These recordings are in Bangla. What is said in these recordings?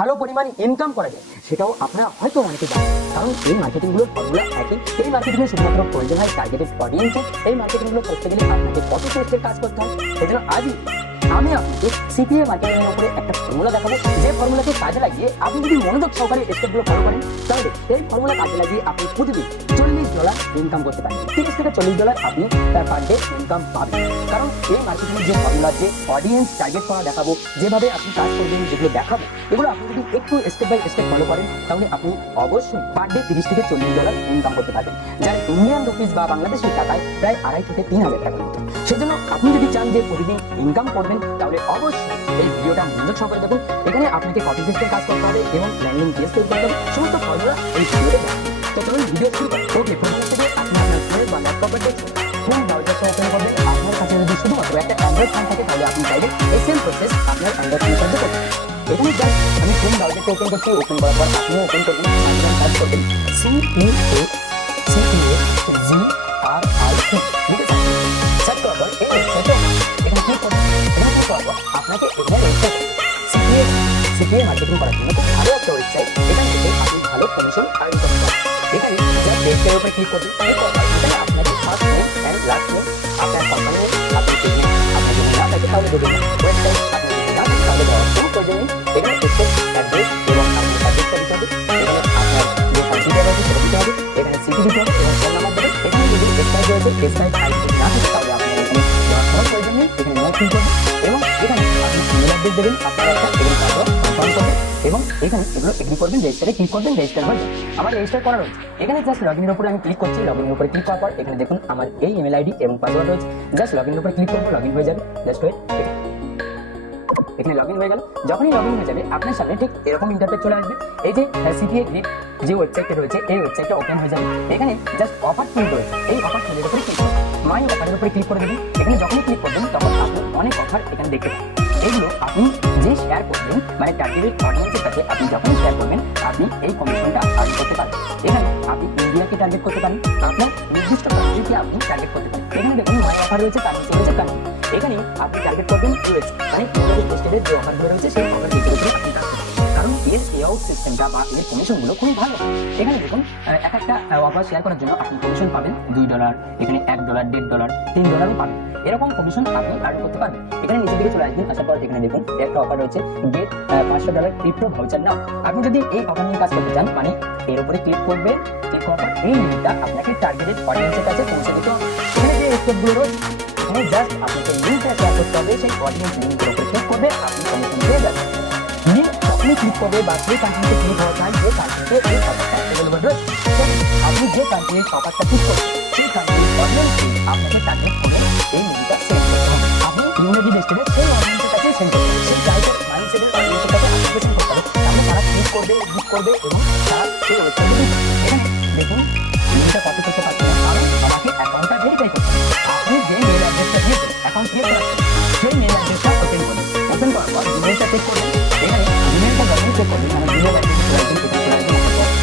ভালো পরিমাণ ইনকাম করা যায় সেটাও আপনারা হয়তো অনেকে জানেন, কারণ এই মার্কেটিংগুলোর ফর্মুলা একই। এই মার্কেটিংয়ে শুধুমাত্র প্রয়োজন হয় টার্গেটেড অডিয়েন্সে। এই মার্কেটিংগুলো করতে গেলে আপনাকে কত পোস্টের কাজ করতে হয়, সেজন্য আজই আমি আপনাকে সিপিএ মার্কেটিং এর উপরে একটা ফর্মুলা দেখাবো, যে ফর্মুলাকে কাজে লাগিয়ে আপনি যদি মনোযোগ সহকারে স্টেপগুলো ফলো করেন তাহলে এই ফর্মুলা কাজে লাগিয়ে আপনি প্রতিদিন $40 ইনকাম করতে পারেন। $30 থেকে $40 আপনি পার ডে ইনকাম পাবেন। কারণ এই মার্কেটিং যে ফর্মুলা, যে অডিয়েন্স টার্গেট করা দেখাবো, যেভাবে আপনি কাজ করবেন, যেগুলো দেখাবো, এগুলো আপনি যদি একটু স্টেপ বাই স্টেপ ফলো করেন তাহলে আপনি অবশ্যই পার ডে $30 থেকে $40 ইনকাম করতে পারবেন, যার ইন্ডিয়ান রুপিস বা বাংলাদেশের টাকায় প্রায় 2,500 থেকে 3,000 টাকার মতো। সেজন্য আপনি যদি চান যে প্রতিদিন ইনকাম করবেন তাহলে অবশ্যই এই ভিডিওটা মনোযোগ সহকারে দেখুন। এখানে আপনাকে কপি পেস্টের কাজ করতে হবে এবং ল্যান্ডিং পেজ তৈরি করতে হবে, সমস্ত ফর্মুলা এই ভিডিওতে দেখাবো। তো চলুন ভিডিও শুরু করি। ওকে, প্রথম থেকে আপনি আপনার ফোন বা ল্যাপটপে দেখছেন, কোন ব্রাউজারটা ওপেন করবেন। আপনার কাছে যদি শুধুমাত্র একটা অ্যান্ড্রয়েড ফোন থাকে তাহলে আপনি চাইলে এই সেম প্রসেস আপনার অ্যান্ড্রয়েড ফোনের সাথে করতে। এখানে জাস্ট আমি কোন ব্রাউজারটা ওপেন করছি, ওপেন করার পর আপনিও ওপেন করবেন, সার্চ করবেন CPAGRIT, ঠিক আছে? সার্চ করার পর এই ওয়েবসাইটে এখানে ক্লিক করবেন। এখানে ক্লিক করার পর আপনাকে এখানে সিপিএ মার্কেটিং করার জন্য খুব ভালো একটা ওয়েবসাইট। এখান থেকে আপনি ভালো কমিশন আর্ন করতে পারেন। এখানে জাস্ট রেজিস্টারের উপরে ক্লিক করবেন। এখানে আপনাকে first name and last name, আপনার কোম্পানি নেম, আপনি যদি আপনার যদি না থাকে তাহলে দেবেন ওয়েবসাইট, আপনি যদি না থাকে তাহলে দেওয়ার কোনো প্রয়োজন নেই। এখানে স্টেট অ্যাড্রেস এবং আপনার অ্যাড্রেসটা দিতে হবে। এখানে আপনার যে কান্ট্রিটা রয়েছে সেটা দিতে হবে। এখানে সিটি দিতে হবে এবং ফোন নাম্বার দেবেন। এখানে যদি স্কাইপ রয়েছে স্কাইপ আইডি না থাকে তাহলে আপনি এখানে দেওয়ার কোনো প্রয়োজন নেই। এখানে নো ক্লিক করবেন এবং এখানে আপনি ইমেল অ্যাড্রেস দেবেন আপনার একটা, এবং তারপর কনফার্ম করবেন এবং এখানে এগুলো এগ্রি করবেন। রেজিস্টারে ক্লিক করবেন, রেজিস্টার হয়ে যাবে। আমার রেজিস্টার করা রয়েছে। এখানে জাস্ট লগইনের উপরে আমি ক্লিক করছি। লগইনের উপরে ক্লিক করার পর এখানে দেখুন আমার এই ইমেল আইডি এবং পাসওয়ার্ড রয়েছে। জাস্ট লগইনের উপরে ক্লিক করবো, লগইন হয়ে যাবে। জাস্ট ওয়েট, এখানে লগইন হয়ে গেল। যখনই লগইন হয়ে যাবে আপনার সামনে ঠিক এরকম ইন্টারফেস চলে আসবে। এই যে সিপিএ গ্রিড যে ওয়েবসাইটটা রয়েছে এই ওয়েবসাইটটা ওপেন হয়ে যাবে। এখানে জাস্ট অফার টুল রয়েছে, এই অফার টুলের উপরে ক্লিক করুন, মাই অফারের উপরে ক্লিক করে দেবেন। এখানে যখনই ক্লিক করবেন তখন আপনি অনেক অফার এখানে দেখতে পাবেন। এগুলো আপনি যে শেয়ার করবেন, মানে টার্গেটেড অডিয়েন্সের কাছে আপনি যখনই শেয়ার করবেন আপনি এই কমিশনটা আর্ন করতে পারেন। এখানে আপনি ইন্ডিয়াকে টার্গেট করতে পারেন, আপনার নির্দিষ্ট কান্ট্রিকে আপনি টার্গেট করতে পারেন। এখানে দেখুন মাই অফার রয়েছে, তার নিচে রয়েছে কান্ট্রি। এখানে আপনি টার্গেট করবেন ইউএস, মানে ইউনাইটেড স্টেটের যে অফারগুলো রয়েছে সেই অফার ভিতরে আপনি টার্গেট করবেন, কারণ এর পেআউট সিস্টেমটা বা এর কমিশনগুলো খুবই ভালো। এখানে দেখুন এক একটা অফার শেয়ার করার জন্য আপনি কমিশন পাবেন $2, এখানে $1, $1.5, $3 পাবেন। এরকম কমিশন আপনি আর্ন করতে পারবেন। এখানে নিচের দিকে চলে আসবেন, আসার পর এখানে দেখুন একটা অফার রয়েছে, গেট $500 ক্রিপ্টো ভাউচার নাও। আপনি যদি এই অফার নিয়ে কাজ করতে চান, মানে এর উপরে ক্লিক করবে, ক্লিক করার পর এই লিঙ্কটা আপনাকে টার্গেটেড অডিয়েন্সের কাছে পৌঁছে দিতে হবে। এখানে যে স্টেপগুলো রয়েছে এখানে জাস্ট আপনাকে লিঙ্কটা শেয়ার করতে হবে, সেই অডিয়েন্স লিঙ্কের উপরে ক্লিক করবে, আপনি কমিশন পেয়ে যাবেন। লিঙ্ক যখনই ক্লিক করবে বা যে কান্ট্রিতে ক্লিক হওয়া যায়, যে কান্ট্রিতে এই অফারটা অ্যাভেলেবল রয়েছে, আপনি যে কান্ট্রির অফারটা ক্লিক করবেন সেই কান্ট্রির অডিয়েন্স আপনাকে টার্গেট করে এই লিঙ্কটা সেন্ড করতে হবে। আপনি ইউনাইটেড স্টেটের সেই অডিয়েন্সের কাছে সেন্ড করতে হবে, সেই টাইপের মাইন্ডসেটের অডিয়েন্সের কাছে আপনাকে সেন্ড করতে হবে। তাহলে তারা ক্লিক করবে, ক্লিক করবে এবং তারা সেই ওয়েবসাইটে ঢুকবে। এখানে দেখুন লিঙ্কটা কপি করতে পারছেন না, কারণ আমাকে অ্যাকাউন্টটা ভেরিফাই করতে হবে। আপনি যে মেল অ্যাড্রেসটা দিয়েছেন অ্যাকাউন্ট ক্রিয়েট করার জন্য, সেই মেল অ্যাড্রেসটা ওপেন করবেন। ওপেন করার পর জিমেলটা চেক করবেন। এখানে জিমেলটা যখনই চেক করবেন, মানে জিমেল অ্যাড্রেসে চলে আসবেন, এখানে চলে আসবেন,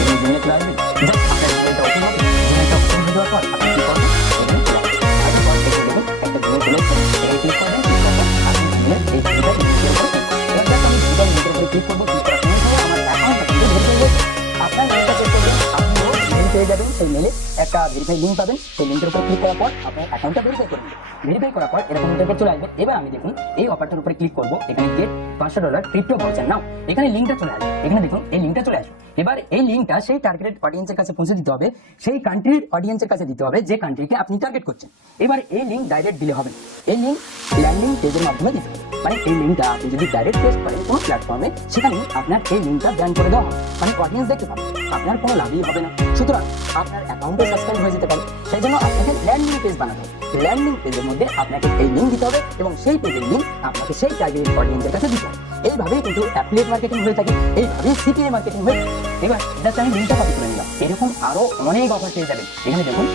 এবং জিমেল চলে আসবেন। জাস্ট আপনার জিমেলটা ওপেন হবে। জিমেলটা ওপেন হয়ে যাওয়ার পর আপনি কি করবেন, এখানে চলে আসবেন। আসার পর দেখে দেখুন একটা জিমেল চলে এসেছে, এখানে ক্লিক করবেন। ক্লিক করার পর আপনি জিমেল এই জিমেলটা লিঙ্কের উপরে ক্লিক করবেন। এবার জাস্ট আমি জিমেল লিঙ্কের উপরে ক্লিক করবো। ক্লিক করার সঙ্গে সঙ্গে আমার অ্যাকাউন্টটা কিন্তু ভেরিফাই হয়ে যাবে। আপনার মেলটা চেক করবেন, আপনিও মেল পেয়ে যাবেন। সেই মেলে একটা ভেরিফাই লিঙ্ক পাবেন, সেই লিঙ্কের উপর ক্লিক করার পর আপনার অ্যাকাউন্টটা ভেরিফাই করবেন। ভেরিফাই করার পর এরকম ইন্টারফেস চলে আসবে। এবার আমি দেখুন এই অফারটার উপরে ক্লিক করবো, এখানে গেট $500 ক্রিপ্টো ভাউচার নাও। এখানে লিঙ্কটা চলে আসবে, এখানে দেখুন এই লিঙ্কটা চলে আসবে। এবার এই লিঙ্কটা সেই টার্গেটেড অডিয়েন্সের কাছে পৌঁছে দিতে হবে, সেই কান্ট্রির অডিয়েন্সের কাছে দিতে হবে যে কান্ট্রিকে আপনি টার্গেট করছেন। এবার এই লিঙ্ক ডাইরেক্ট দিলে হবে, এই লিঙ্ক ল্যান্ডিং পেজের মাধ্যমে দিতে হবে। মানে এই লিঙ্কটা আপনি যদি ডাইরেক্ট পেস্ট করেন কোনো প্ল্যাটফর্মে, সেখানে আপনার এই লিঙ্কটা ব্যান করে দেওয়া হবে, মানে অডিয়েন্স দেখতে পাবে, আপনার কোনো লাভই হবে না। সুতরাং আপনার অ্যাকাউন্টে সাসপেন্ড হয়ে যেতে পারে। সেই জন্য আপনাকে ল্যান্ডিং পেজ বানাতে হবে। ল্যান্ডিং পেজের মধ্যে আপনাকে এই লিঙ্ক দিতে হবে এবং সেই পেজের লিঙ্ক আপনাকে সেই টার্গেটেড অডিয়েন্সের কাছে দিতে হবে। এইভাবেই কিন্তু অ্যাফিলিয়েট মার্কেটিং হয়ে থাকে, এইভাবেই সিপিএ মার্কেটিং হয়ে থাকে। এবার জাস্ট আমি লিঙ্কটা কপি করে নিলাম। এরকম আরো অনেক অফার পেয়ে যাবেন। এখানে দেখুন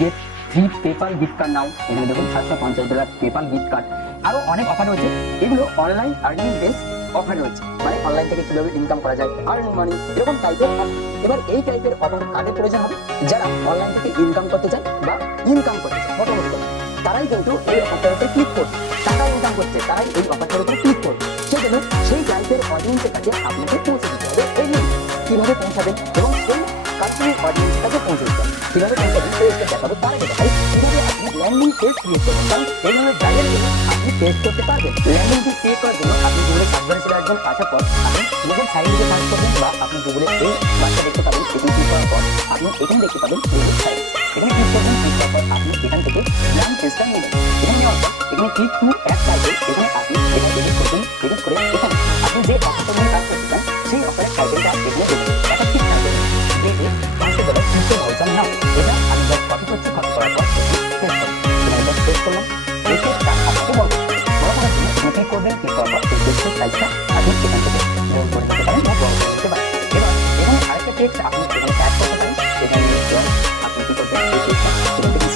get free PayPal gift card now. এখানে দেখুন $750 পেপাল গিফট কার্ড, আরো অনেক অফার রয়েছে। এগুলো অনলাইন আর্নিং বেস অফার রয়েছে, মানে অনলাইন থেকে কিভাবে ইনকাম করা যায়, আর্নিং মানি, এরকম টাইপের অফার। এবার এই টাইপের অফার কাদের প্রয়োজন হবে, যারা অনলাইন থেকে ইনকাম করতে চায় বা ইনকাম করতে চায় মোটামুটি, তারাই কিন্তু এই অফারটার উপরে ক্লিক করবে। টাকা ইনকাম করছে তারাই এই অফারটার উপরে ক্লিক করবে। সেজন্য সেই টাইপের অডিয়েন্সের কাছে আপনাকে পৌঁছে কিভাবে পৌঁছাবেন এবং সেই কান্ট্রির অডিয়েন্সটাকে পৌঁছে দিতে হবে। কিভাবে পৌঁছাবেন সেই স্টেপ দেখাবো। তার আগে দেখাই কিভাবে আপনি ল্যান্ডিং পেজ ক্রিয়েট করবেন, কারণ এইভাবে ডাইরেক্টলি আপনি পেস্ট করতে পারবেন। ল্যান্ডিং পেজ ক্রিয়েট করার জন্য আপনি গুগলে সার্চ বারে চলে আসবেন, আসার পর আপনি নিজের সাইটে সার্চ করবেন বা আপনি গুগলে এই বারটা দেখতে পাবেন। এটি ক্লিক করার পর আপনি এখানে দেখতে পাবেন গুগল সাইট, এখানে ক্লিক করবেন। ক্লিক করার পর আপনি এখান থেকে ব্ল্যাঙ্ক পেজটা নেবেন। এখানে নেওয়ার পর এখানে ক্লিক টু অ্যাড টাইটেল, এখানে আপনি এটা এডিট করবেন। এডিট করে এখানে আপনি যে অফারটা নিয়ে কাজ করতে চান সেই অফারের টাইটেলটা এখানে দেবেন। একটা ঠিক টাইটেল দিয়ে $500 কিন্তু ভাউচার নাও। এটা আমি জাস্ট কপি করছি, কপি করার পর পেস্ট করব। এখানে জাস্ট পেস্ট করলাম। এই পেজটা আপনাকে বড় করার জন্য আপনি ক্লিক করবেন। ক্লিক করার পর এই পেজের সাইজটা আপনি এখান থেকে বড় করে নিতে পারেন বা বড় করে নিতে পারেন। এবার এখানে আরেকটা টেক্সট আপনি এখানে অ্যাড করতে পারেন। এখানে আপনি কি করবেন, এই টেক্সটটা এখান থেকে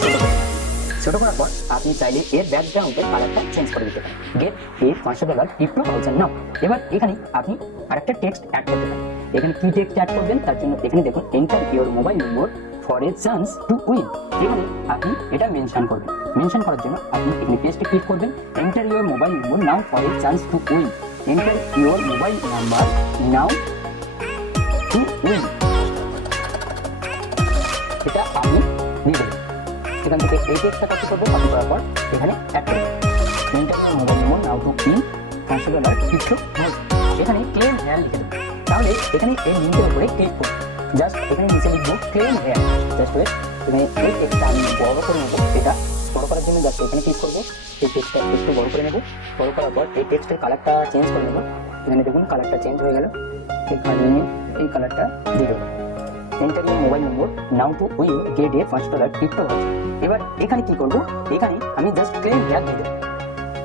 ছোট করার পর আপনি চাইলে এর ব্যাকগ্রাউন্ডের কালারটা চেঞ্জ করে দিতে পারেন। গেট পেড $500 টিপ ভাউচার নাও। এবার এখানে আপনি আরেকটা টেক্সট অ্যাড করতে পারেন। এখানে কি টেক্সট অ্যাড করবেন তার জন্য এখানে দেখুন enter your mobile number for a chance to win. এখানে আপনি এটা মেনশন করবেন। মেনশন করার জন্য আপনি এখানে পেজে ক্লিক করবেন। Enter your mobile number now for a chance to win. Enter your mobile number now to win. এটা আপনি দিয়ে দেবেন। এখান থেকে এই টেক্সটটা কপি করবো। কপি করার পর এখানে অ্যাড করবেন। Enter your mobile number now to win $500 টিপ এখানে ক্লেম হেয়ার লিখে দেবেন। তাহলে এখানে এই লিঙ্কের উপরে ক্লিক করুন। জাস্ট এখানে নিচে লিখবো ক্লেম হেয়ার। জাস্ট ওয়েট, এখানে এই টেক্সটটা আমি বড় করে নেবো। এটা বড় করার জন্য জাস্ট এখানে ক্লিক করবো। এই টেক্সটটা একটু বড় করে নেবো। বড় করার পর এই টেক্সটের কালারটা চেঞ্জ করে নেবো। এখানে দেখুন কালারটা চেঞ্জ হয়ে গেল। এখানে এই কালারটা দিয়ে দেবো। Enter your mobile number now to win gate A $500 tip voucher. এবার এখানে কি করবো, এখানে আমি জাস্ট ক্লেম হেয়ার দিয়ে দেবো।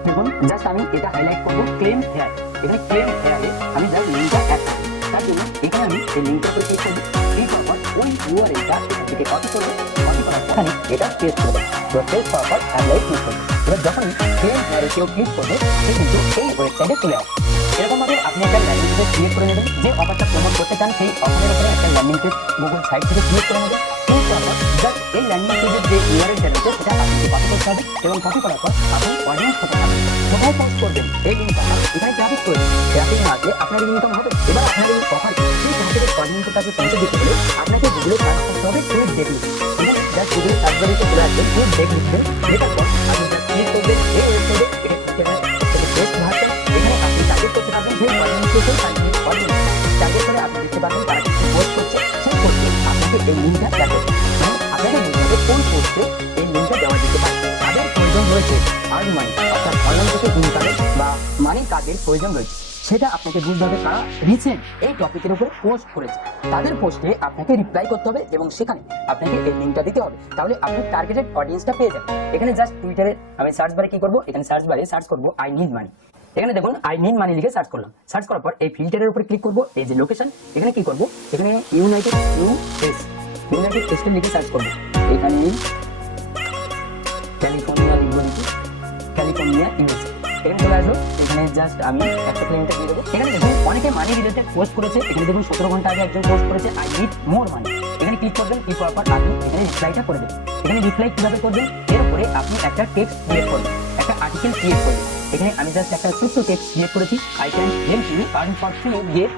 দেখুন জাস্ট আমি এটা হাইলাইট করবো ক্লেম হেয়ার। এখানে ক্লেম হেয়ারে আমি জাস্ট লিঙ্কটা অ্যাড করবো। তার জন্য এখানে আমি এই লিঙ্কটার উপরে ক্লিক করবো। ক্লিক করার পর ওই ইউআরএলটা এখান থেকে কপি করবো। কপি করার পর এখানে এটা পেস্ট করবো। তো পেস্ট করার পর অ্যাপ্লাই ক্লিক করবো। এবার যখনই ক্লেম হেয়ারে কেউ ক্লিক করবে সে কিন্তু এই ওয়েবসাইটে চলে আসবে। এরকমভাবে আপনি একটা ল্যান্ডিং পেজ ক্রিয়েট করে নেবেন। যে অফারটা প্রমোট করতে চান সেই অফারের উপরে একটা ল্যান্ডিং পেজ গুগল সাইট থেকে ক্রিয়েট করে নেবেন। ক্লিক করার পর জাস্ট এই ল্যান্ডিং পেজের যে ইউআরএলটা রয়েছে সেটা আপনাকে কপি করতে হবে এবং কপি করার পর আপনি অডিয়েন্স কোথায় পাবেন, কোথায় পোস্ট করবেন এই লিঙ্কটা। এখানে ট্রাফিক করবেন। ট্রাফিক না আসলে আপনার ইনকাম হবে। এবার আপনার এই অফার সেই ট্রাফিকের অডিয়েন্সের কাছে পৌঁছে দিতে হলে আপনাকে গুগলে সার্চ করতে হবে টুইট ডেক লিস্ট। এবং জাস্ট গুগলে সার্চ বারে চলে আসবেন, টুইট ডেক লিখবেন। লেখার পর আপনি জাস্ট ক্লিক করবেন এই ওয়েবসাইটে। এটা বেস্ট ভার্সন। এখানে আপনি টার্গেট করতে পারবেন সেই অডিয়েন্সকে, সেই কান্ট্রির অডিয়েন্স টার্গেট করে আপনি দেখতে পারবেন তারা কি পোস্ট করছে। সেই পোস্টে আপনাকে এই লিঙ্কটা দেখাবে। আপনাকে বুঝতে হবে কোন পোস্টে এই লিঙ্কটা দেওয়া যেতে পারে। তাদের প্রয়োজন রয়েছে আর্ন মানি, অর্থাৎ অনলাইন থেকে ইনকামের বা মানি কাজের প্রয়োজন রয়েছে। সেটা আপনাকে বুঝতে হবে কারা রিসেন্ট এই টপিকের উপরে পোস্ট করেছে। তাদের পোস্টে আপনাকে রিপ্লাই করতে হবে এবং সেখানে আপনাকে এই লিঙ্কটা দিতে হবে। তাহলে আপনি টার্গেটেড অডিয়েন্সটা পেয়ে যাবেন। এখানে জাস্ট টুইটারে আমি সার্চ বারে কি করবো, এখানে সার্চ বারে সার্চ করবো আই নিড মানি। এখানে দেখুন আই নিড মানি লিখে সার্চ করলাম। সার্চ করার পর এই ফিল্টারের উপরে ক্লিক করবো। এই যে লোকেশন এখানে কি করবো, এখানে ইউনাইটেড স্টেট লিখে সার্চ করবো। এখানে ক্যালিফোর্নিয়া লিখবো, ক্যালিফোর্নিয়া ইউএসএ। এখানে চলে আসবো। এখানে জাস্ট আমি একটা ক্লেমটা দিয়ে দেবো। এখানে দেখুন অনেকে মানি রিলেটেড পোস্ট করেছে। এখানে দেখুন 17 ঘন্টা আগে একজন পোস্ট করেছে আই নিড মোর মানি। এখানে ক্লিক করবেন। ক্লিক করার পর আপনি এখানে রিপ্লাইটা করে দেবেন। এখানে রিপ্লাই কিভাবে করবেন, এর উপরে আপনি একটা টেক্সট ক্রিয়েট করবেন, একটা আর্টিকেল ক্রিয়েট করবেন। এখানে আমি জাস্ট একটা ছোট্ট টেক্সট ক্রিয়েট করেছি, I can help you earn for free get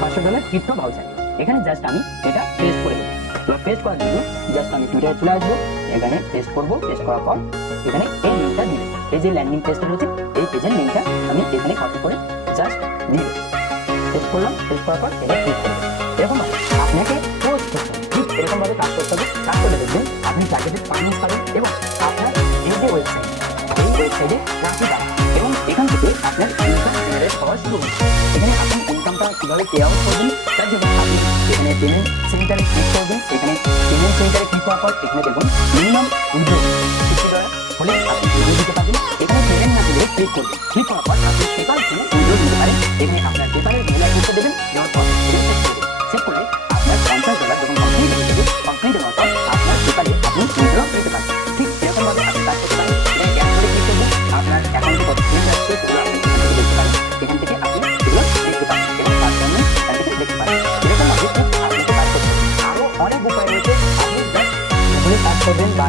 $500 crypto voucher. এখানে জাস্ট আমি এটা পেস্ট করে দেবো। এবার পেস্ট করার জন্য জাস্ট আমি টুইটারে চলে আসবো। এখানে পেস্ট করবো। পেস্ট করার পর এখানে এই লিঙ্কটা দিয়ে দেবো। এই যে ল্যান্ডিং পেজটা রয়েছে এই পেজের লিঙ্কটা আমি এখানে কপি করে জাস্ট দিয়ে দেবো। পেস্ট করলাম। পেস্ট করার পর এটা ক্লিক করবো। এরকম আপনাকে পোস্ট করতে হবে। ঠিক এরকমভাবে কাজ করতে হবে। কাজ করে দেখবেন আপনি টার্গেটেড অডিয়েন্স পাবেন এবং আপনার এই যে ওয়েবসাইট এই ওয়েবসাইটে ট্রাফিক আসবে এবং এখান থেকে আপনার ইনকাম জেনারেট হওয়া শুরু হবে। এখানে আপনি ইনকামটা কীভাবে পে আউট করবেন তার জন্য আপনি এখানে পেমেন্ট সেন্টারে ক্লিক করবেন। এখানে পেমেন্ট সেন্টারে ক্লিক করার পর এখানে দেখুন মিনিমাম উইথড্র $50 হলে আপনি উইথড্র দিতে পারবেন। এখানে পেমেন্ট না দিলে ক্লিক করবেন। ক্লিক করার পর আপনি পেপার থেকে উইথড্র দিতে পারেন। এখানে আপনার পেপারের মূল্য করতে দেবেন। দেওয়ার পর চেক করলে আপনার $50 যখন কমপ্লিট হয়ে যাবে, কমপ্লিট হওয়ার পর আপনার পেপারে আপনি উইথড্র দিতে পারেন। ঠিক এরকমভাবে আপনি কাজ করতে পারেন। এখানে ক্যান্সেলে ক্লিক করবেন। আপনার অ্যাকাউন্টে কত পেমেন্ট আসছে সেগুলো আপনি এখান থেকে দেখতে পারেন। এখান থেকে আপনি সেগুলো দেখতে পারেন এবং পারফরমেন্স এখান থেকে দেখতে পারেন। এরকমভাবে আপনাকে কাজ করতে হবে। আরও অনেক উপায় রয়েছে। আপনি জাস্ট গুগলে সার্চ করবেন বা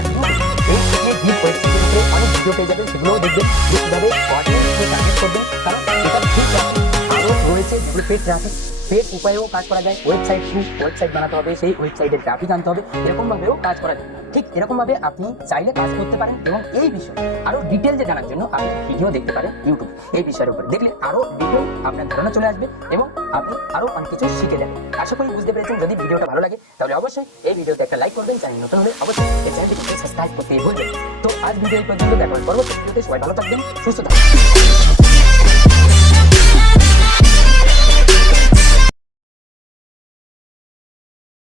এই থেকে ডিপ ওয়েবসাইটের উপরে অনেক ভিডিও পেয়ে যাবেন, সেগুলোও দেখবেন যে কীভাবে অডিয়েন্সকে টার্গেট করবেন। কারণ এটা ঠিক ট্রাফিক আরও রয়েছে যেগুলো পেড ট্রাফিক ফেক উপায়েও কাজ করা যায়, ওয়েবসাইট বানাতে হবে, সেই ওয়েবসাইটের গ্রাফিক আনতে হবে, এরকমভাবেও কাজ করা যায়। ঠিক এরকমভাবে আপনি চাইলে কাজ করতে পারেন এবং এই বিষয়ে আরও ডিটেলসে জানার জন্য আপনি ভিডিও দেখতে পারেন ইউটিউব। এই বিষয়ের উপরে দেখলে আরও ডিটেল আপনার ধারণা চলে আসবে এবং আপনি আরও অনেক কিছু শিখে যাবেন। আশা করি বুঝতে পেরেছেন। যদি ভিডিওটা ভালো লাগে তাহলে অবশ্যই এই ভিডিওতে একটা লাইক করবেন, চ্যানেল নতুন হলে অবশ্যই এই চ্যানেলটিকে সাবস্ক্রাইব করতে ভুলবেন। তো আজ ভিডিও এই পর্যন্ত, দেখা হবে পরবর্তী ভিডিওতে। সবাই ভালো থাকবেন, সুস্থ থাকবেন।